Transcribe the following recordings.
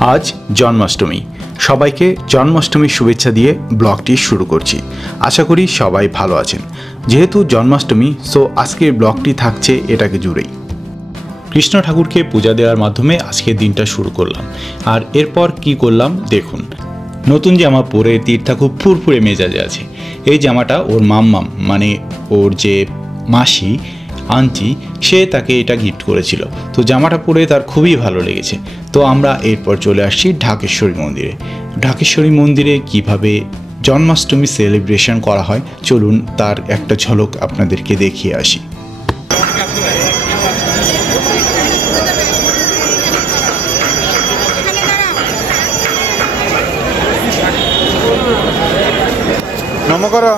আজ জন্মাষ্টমী। সবাইকে জন্মাষ্টমীর শুভেচ্ছা দিয়ে ব্লগটি শুরু করছি। আশা করি সবাই ভালো আছেন। যেহেতু জন্মাষ্টমী, সো আজকের ব্লগটি থাকছে এটাকে জুড়েই। কৃষ্ণ ঠাকুরকে পূজা দেওয়ার মাধ্যমে আজকের দিনটা শুরু করলাম। আর এরপর কি করলাম দেখুন। নতুন জামা পরে তীর্থা খুব ফুরফুরে মেজাজে আছে। এই জামাটা ওর মাম্মাম মানে ওর যে মাসি আন্টি, সে তাকে এটা গিফট করেছিল। তো জামাটা পরে তার খুবই ভালো লেগেছে। তো আমরা এরপর চলে আসছি ঢাকেশ্বরী মন্দিরে। ঢাকেশ্বরী মন্দিরে কিভাবে জন্মাষ্টমী সেলিব্রেশন করা হয় চলুন তার একটা ঝলক আপনাদেরকে দেখিয়ে আসি। নম করো,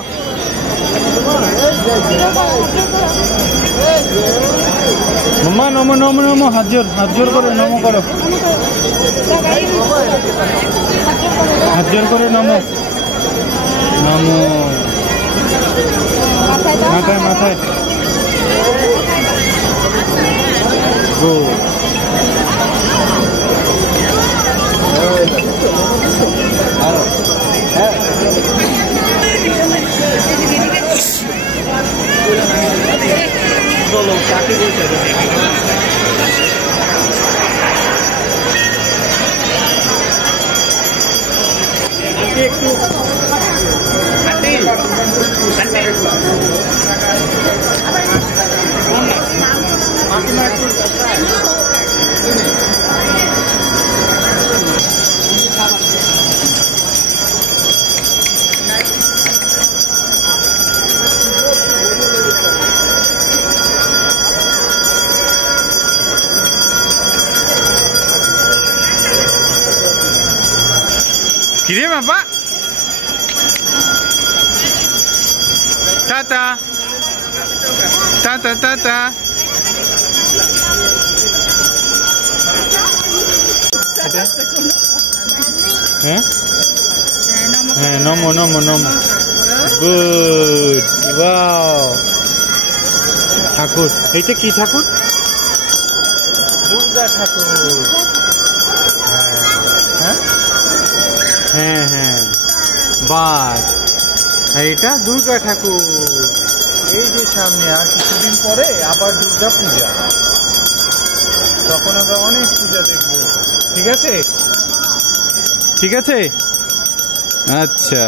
মাম্মা নম নম নম, হাত জোর করে নম করো, হাত জোর করে নম নম, মাথায় মাথায়। চলো কাকে বলছে একটু কিরে বাবা, টাটা টাটা টাটা। হ্যাঁ হ্যাঁ, নমো নমো নমো। Good, wow. ঠাকুর, এইটা কি ঠাকুর? দুর্গা ঠাকুর। হ্যাঁ হ্যাঁ হ্যাঁ, বাস। এইটা দুর্গা ঠাকুর। এই যে সামনে আর কিছুদিন পরে আবার দুর্গা পূজা, তখন আমরা অনেক পূজা দেখবো। ঠিক আছে ঠিক আছে, আচ্ছা।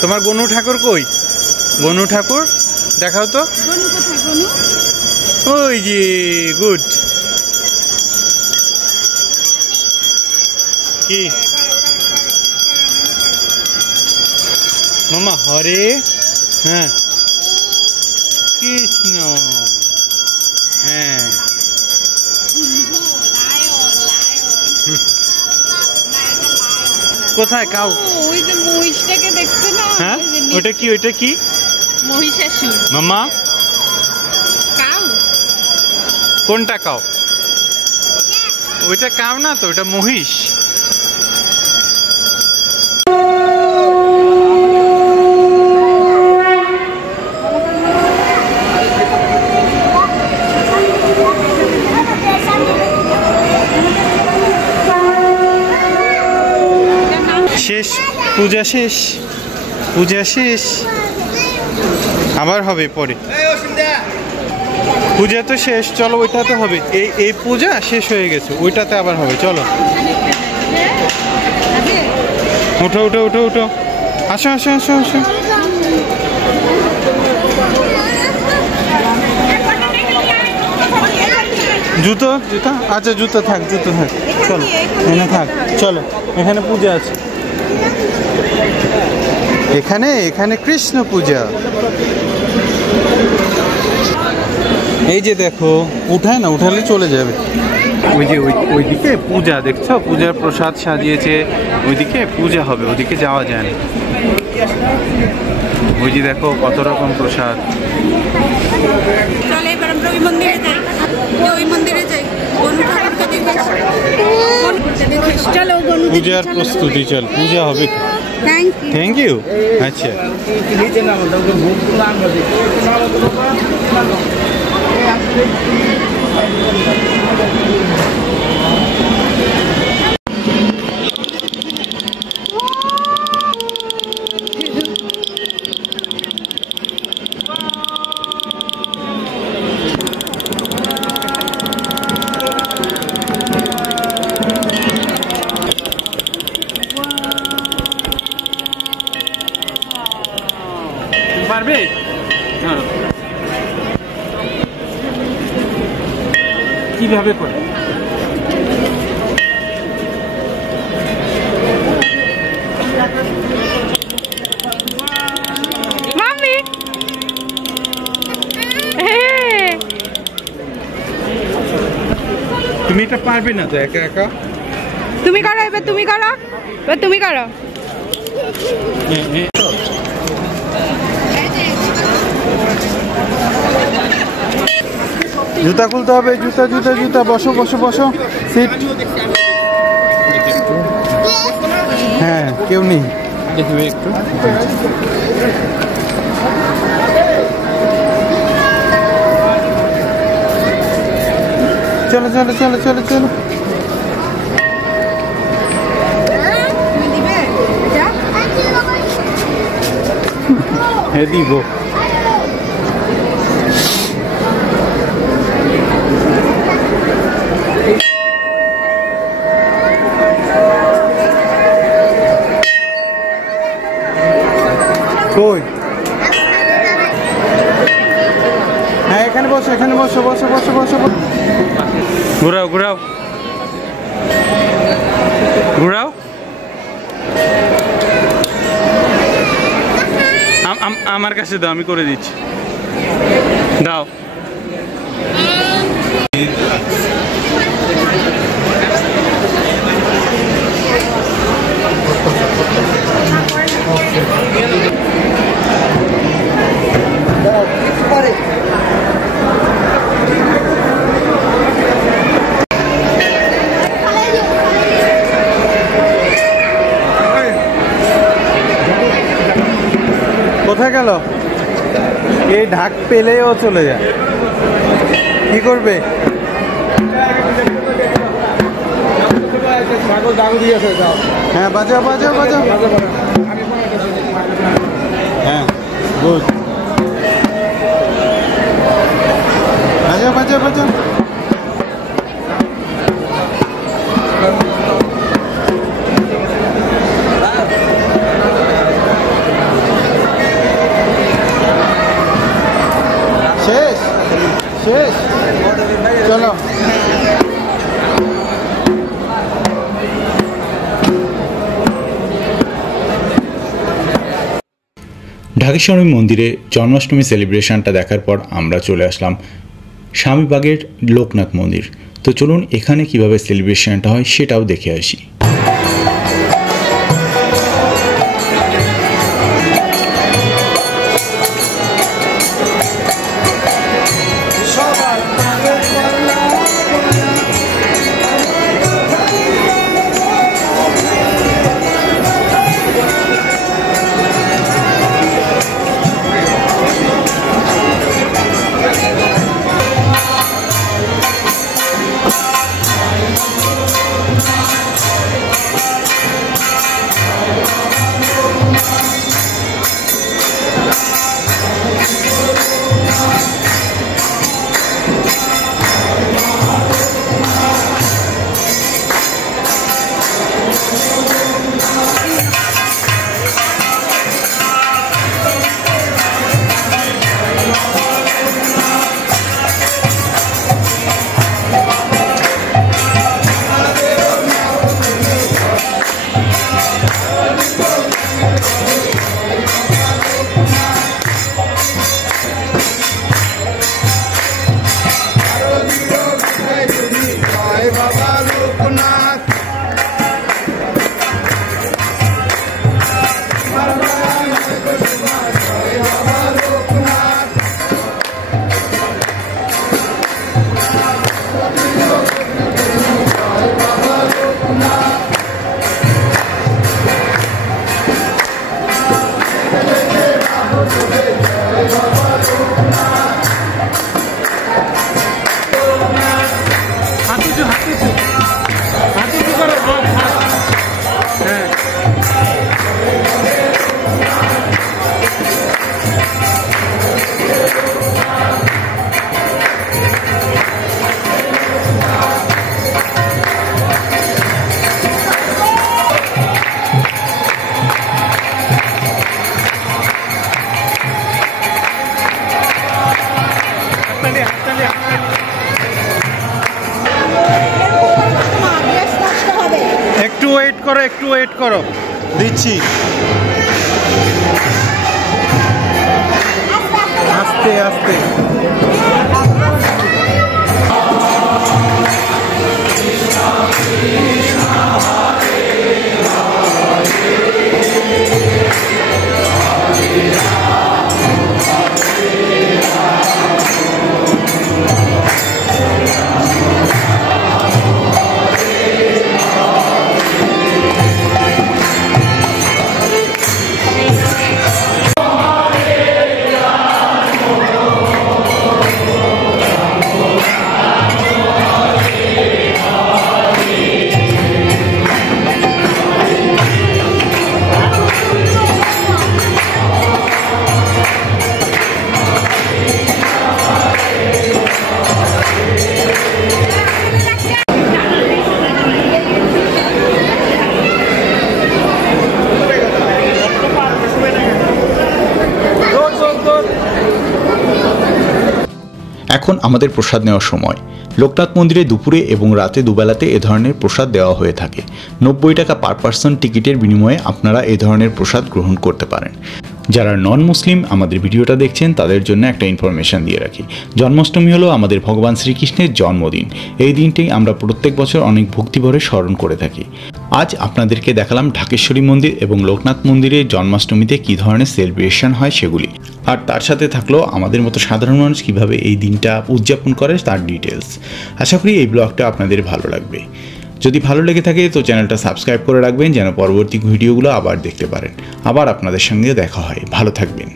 তোমার গনু ঠাকুর কই? গনু ঠাকুর দেখাও তো। ওই যে, গুড। কি মামা? হরে হ্যাঁ কৃষ্ণ, হ্যাঁ কোথায় কাউ? ওই যে মহিষটাকে দেখছো না? হ্যাঁ, ওটা কি? ওইটা কি? মহিষাসুর। মামা কাউ? কোনটা কাউ? ওইটা কাউ না তো, ওটা মহিষ। শেষ, পূজা শেষ, পূজা শেষ, আবার হবে পরে। পূজা তো শেষ, চলো ওইটাতে হবে। এই পূজা শেষ হয়ে গেছে, ওইটাতে আবার হবে। চলো উঠো উঠো উঠো উঠো, আসো আসো আসো আসো। জুতো জুতো, আচ্ছা জুতো থাক, জুতো থাক। চলো এখানে থাক, চলো এখানে পূজা আছে। এখানে এখানে কৃষ্ণ পূজা। এই যে দেখো, উঠায় না, উঠালে চলে যাবে। ওই যে ওইদিকে পূজা দেখছো, পূজার প্রসাদ সাজিয়েছে, ওইদিকে পূজা হবে, ওইদিকে যাওয়া যায় না। ওই যে দেখো কত রকম প্রসাদ। পূজার প্রস্তুতি, চল পূজা হবে। Thank you. আচ্ছা পারবে? হ্যাঁ। কিভাবে করে? মাম্মি তুমি এটা পারবে না তো একা একা। তুমি করো, এবার তুমি করো, এবার তুমি করো। জুতা খুলতে হবে, জুতা জুতা জুতা। বসো বসো বসো, সিট। হ্যাঁ, কেউ নেই। দেখবে একটু। চলো চলো চলো চলো চলো। হ্যাঁ দিব। কই? হ্যাঁ, এখানে বসো, এখানে বসো, বসো বসো বসো। ঘুরাও ঘুরাও ঘুরাও। আমার কাছে দাও, আমি করে দিচ্ছি। দাও। কোথায় গেল? এই ঢাক পেলেও চলে যায়। কি করবে? হ্যাঁ, বাজাও বাজাও বাজাও। হ্যাঁ, গুড। বাজাও বাজাও বাজাও। শেষ শেষ, চলো। ঢাকেশ্বরী মন্দিরে জন্মাষ্টমী সেলিব্রেশনটা দেখার পর আমরা চলে আসলাম স্বামীবাগের লোকনাথ মন্দির। তো চলুন এখানে কিভাবে সেলিব্রেশনটা হয় সেটাও দেখে আসি। হাততালি হাততালি একটু ওয়েট করো দিচ্ছি আস্তে আস্তে এখন আমাদের প্রসাদ নেওয়ার সময়। লোকনাথ মন্দিরে দুপুরে এবং রাতে দুবেলাতে এ ধরনের প্রসাদ দেওয়া হয়ে থাকে। 90 টাকা পার পার্সন টিকিটের বিনিময়ে আপনারা এ ধরনের প্রসাদ গ্রহণ করতে পারেন। যারা নন মুসলিম আমাদের ভিডিওটা দেখছেন তাদের জন্য একটা ইনফরমেশন দিয়ে রাখি। জন্মাষ্টমী হলো আমাদের ভগবান শ্রীকৃষ্ণের জন্মদিন। এই দিনটি আমরা প্রত্যেক বছর অনেক ভক্তিভরে স্মরণ করে থাকি। আজ আপনাদেরকে দেখালাম ঢাকেশ্বরী মন্দির এবং লোকনাথ মন্দিরে জন্মাষ্টমীতে কী ধরনের সেলিব্রেশন হয় সেগুলি, আর তার সাথে থাকলো আমাদের মতো সাধারণ মানুষ কীভাবে এই দিনটা উদযাপন করে তার ডিটেলস। আশা করি এই ব্লগটা আপনাদের ভালো লাগবে। যদি ভালো লেগে থাকে তো চ্যানেলটা সাবস্ক্রাইব করে রাখবেন যেন পরবর্তী ভিডিওগুলো আবার দেখতে পারেন। আবার আপনাদের সঙ্গে দেখা হয়। ভালো থাকবেন।